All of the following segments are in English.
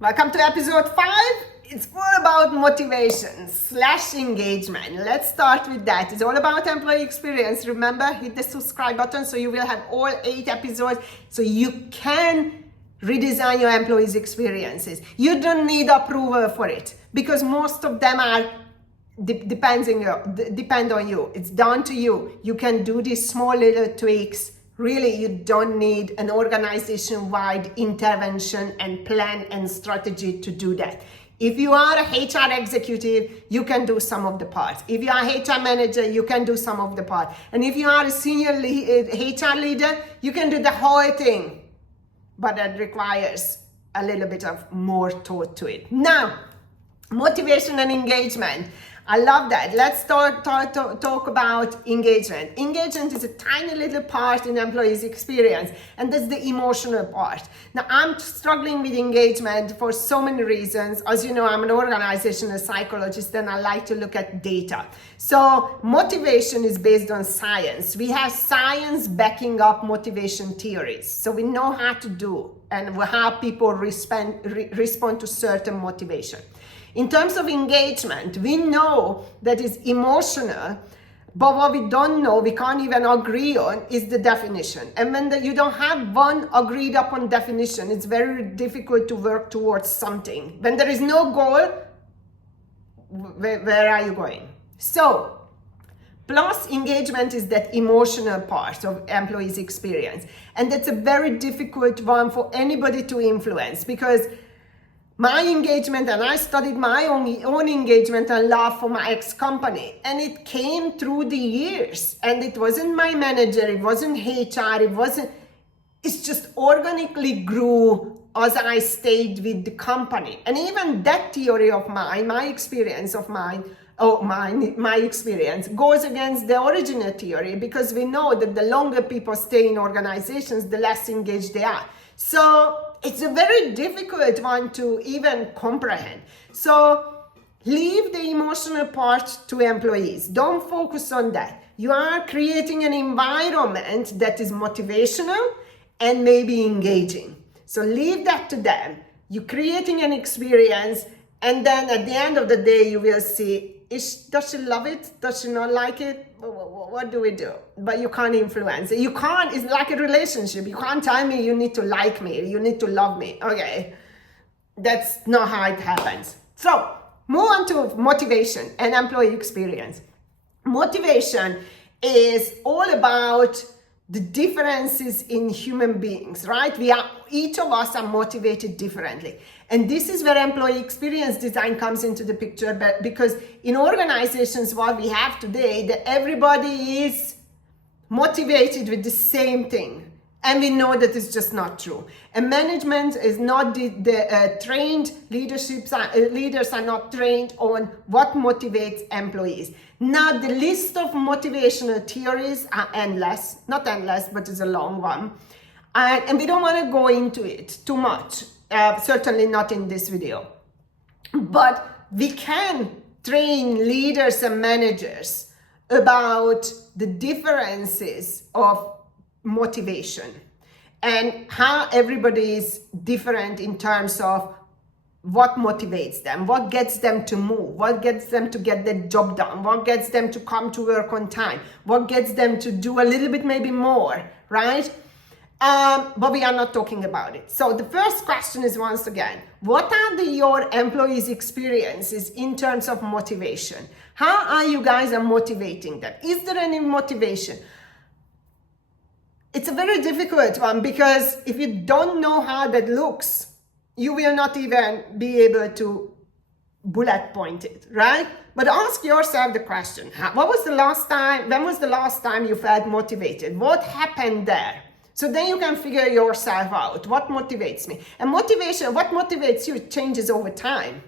Welcome to episode 5. It's all about motivation / engagement. Let's start with that. It's all about employee experience. Remember, hit the subscribe button so you will have all 8 episodes so you can redesign your employees' experiences. You don't need approval for it because most of them are depend on you. It's down to you. You can do these small little tweaks. Really, you don't need an organization-wide intervention and plan and strategy to do that. If you are a HR executive, you can do some of the parts. If you are a HR manager, you can do some of the parts. And if you are a senior HR leader, you can do the whole thing. But that requires a little bit of more thought to it. Now, motivation and engagement. I love that. Let's talk about engagement. Engagement is a tiny little part in employees' experience, and that's the emotional part. Now, I'm struggling with engagement for so many reasons. As you know, I'm an organizational psychologist, and I like to look at data. So, motivation is based on science. We have science backing up motivation theories. So, we know how to do and how people respond to certain motivation. In terms of engagement, we know that it's emotional, but what we don't know, we can't even agree on, is the definition. And when you don't have one agreed upon definition, it's very difficult to work towards something. When there is no goal, where are you going? So, plus engagement is that emotional part of employees' experience. And that's a very difficult one for anybody to influence because my engagement, and I studied my own engagement and love for my ex-company, and it came through the years. And it wasn't my manager, it wasn't HR, it's just organically grew as I stayed with the company. And even that theory of mine, my experience goes against the original theory because we know that the longer people stay in organizations, the less engaged they are. So it's a very difficult one to even comprehend. So leave the emotional part to employees. Don't focus on that. You are creating an environment that is motivational and maybe engaging. So leave that to them. You're creating an experience, and then at the end of the day, you will see, does she love it? Does she not like it? What do we do? But you can't influence it. You can't, it's like a relationship. You can't tell me you need to like me, you need to love me. Okay, that's not how it happens. So, move on to motivation and employee experience. Motivation is all about the differences in human beings, right? Each of us are motivated differently. And this is where employee experience design comes into the picture, because in organizations, what we have today, that everybody is motivated with the same thing. And we know that it's just not true. And management is not trained, leaders are not trained on what motivates employees. Now, the list of motivational theories are endless, not endless, but it's a long one. And we don't want to go into it too much, certainly not in this video. But we can train leaders and managers about the differences of motivation and how everybody is different in terms of what motivates them, what gets them to move, what gets them to get their job done, what gets them to come to work on time, what gets them to do a little bit maybe more, right? But we are not talking about it. So the first question is, once again, what are your employees' experiences in terms of motivation? How are you guys motivating them? Is there any motivation? It's a very difficult one because if you don't know how that looks, you will not even be able to bullet point it, right? But ask yourself the question, when was the last time you felt motivated? What happened there? So then you can figure yourself out. What motivates me? And motivation, what motivates you changes over time.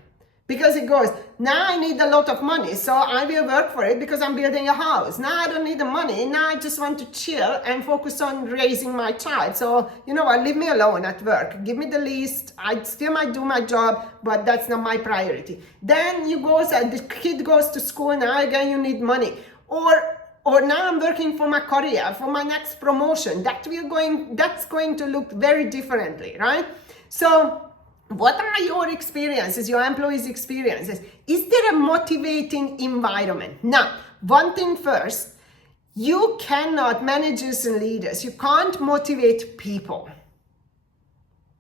Because it goes, now I need a lot of money, so I will work for it because I'm building a house. Now I don't need the money. Now I just want to chill and focus on raising my child. So, you know what, leave me alone at work. Give me the list. I still might do my job, but that's not my priority. Then the kid goes to school, now again you need money. Or now I'm working for my career, for my next promotion. That's going to look very differently, right? So What are your experiences, your employees' experiences? Is there a motivating environment? Now, one thing first, you cannot, managers and leaders, you can't motivate people.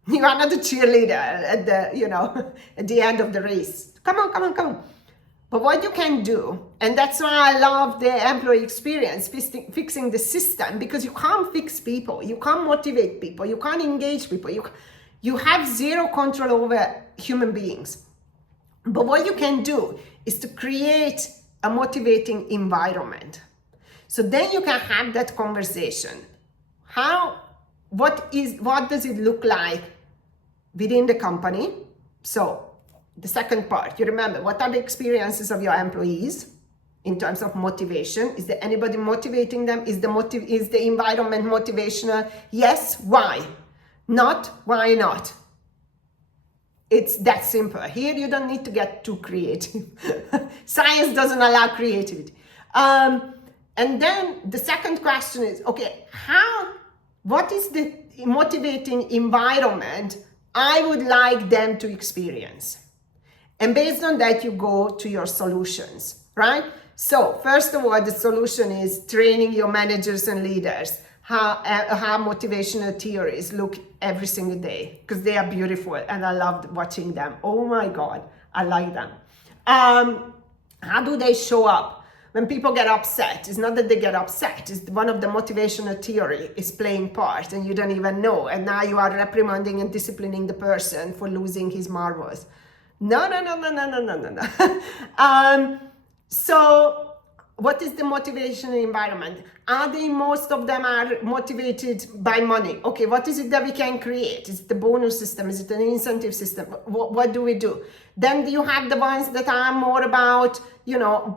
You are not a cheerleader at the, at the end of the race. Come on, come on, come on. But what you can do, and that's why I love the employee experience, fixing the system, because you can't fix people, you can't motivate people, you can't engage people, you have zero control over human beings. But what you can do is to create a motivating environment. So then you can have that conversation. What does it look like within the company? So the second part, you remember, what are the experiences of your employees in terms of motivation? Is there anybody motivating them? Is the environment motivational? Yes. Why? Not why not? It's that simple. Here you don't need to get too creative. Science doesn't allow creativity. And then the second question is, okay, what is the motivating environment I would like them to experience? And based on that, you go to your solutions, right? So first of all, the solution is training your managers and leaders how motivational theories look every single day, because they are beautiful and I love watching them. Oh my God, I like them. How do they show up? When people get upset, it's not that they get upset, it's one of the motivational theory is playing part and you don't even know. And now you are reprimanding and disciplining the person for losing his marbles. No. So what is the motivational environment? Most of them are motivated by money. Okay, what is it that we can create? Is it the bonus system? Is it an incentive system? What do we do? Then you have the ones that are more about,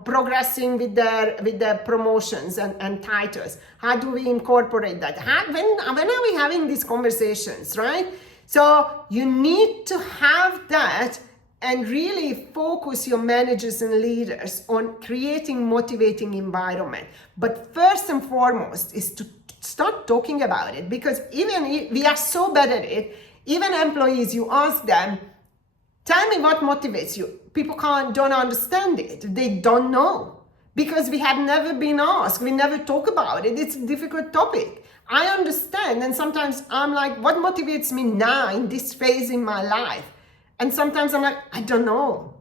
progressing with their promotions and titles. How do we incorporate that? When are we having these conversations, right? So you need to have that and really focus your managers and leaders on creating motivating environment. But first and foremost is to start talking about it, because we are so bad at it. Even employees, you ask them, tell me what motivates you. People don't understand it. They don't know, because we have never been asked. We never talk about it. It's a difficult topic. I understand, and sometimes I'm like, what motivates me now in this phase in my life? And sometimes I'm like, I don't know,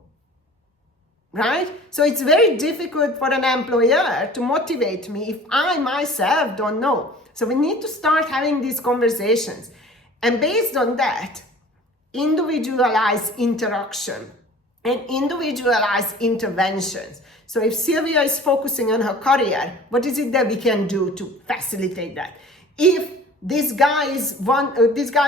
right? So it's very difficult for an employer to motivate me if I myself don't know. So we need to start having these conversations. And based on that, individualize interaction and individualize interventions. So if Sylvia is focusing on her career, what is it that we can do to facilitate that? If this guy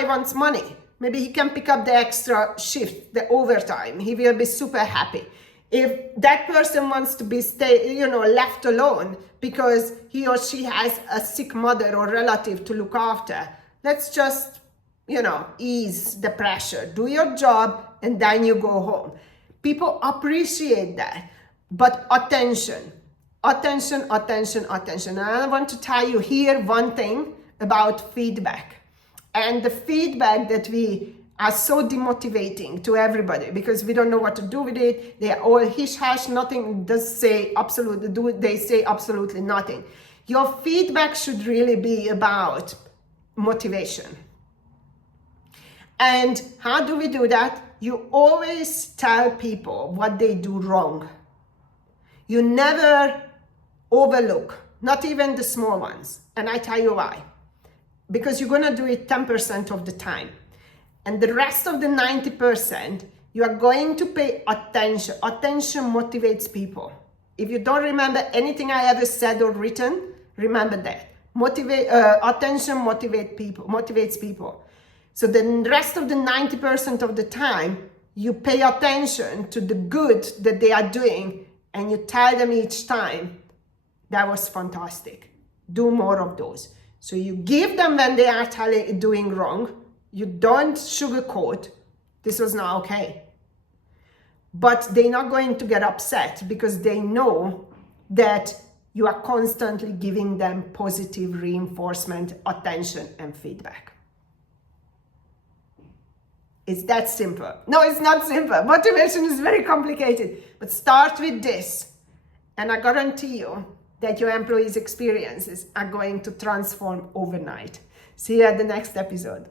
wants money, maybe he can pick up the extra shift, the overtime. He will be super happy. If that person wants to be left alone because he or she has a sick mother or relative to look after, let's just, ease the pressure. Do your job and then you go home. People appreciate that. But attention. And I want to tell you here one thing about feedback. And the feedback that we are so demotivating to everybody, because we don't know what to do with it. They are all hish-hash, nothing they say absolutely nothing. Your feedback should really be about motivation. And how do we do that? You always tell people what they do wrong. You never overlook, not even the small ones. And I tell you why. Because you're going to do it 10% of the time. And the rest of the 90%, you are going to pay attention. Attention motivates people. If you don't remember anything I ever said or written, remember that. Attention motivates people. So the rest of the 90% of the time, you pay attention to the good that they are doing, and you tell them each time, that was fantastic. Do more of those. So you give them when they are doing wrong. You don't sugarcoat, this was not okay. But they're not going to get upset because they know that you are constantly giving them positive reinforcement, attention, and feedback. It's that simple. No, it's not simple. Motivation is very complicated. But start with this. And I guarantee you that your employees' experiences are going to transform overnight. See you at the next episode.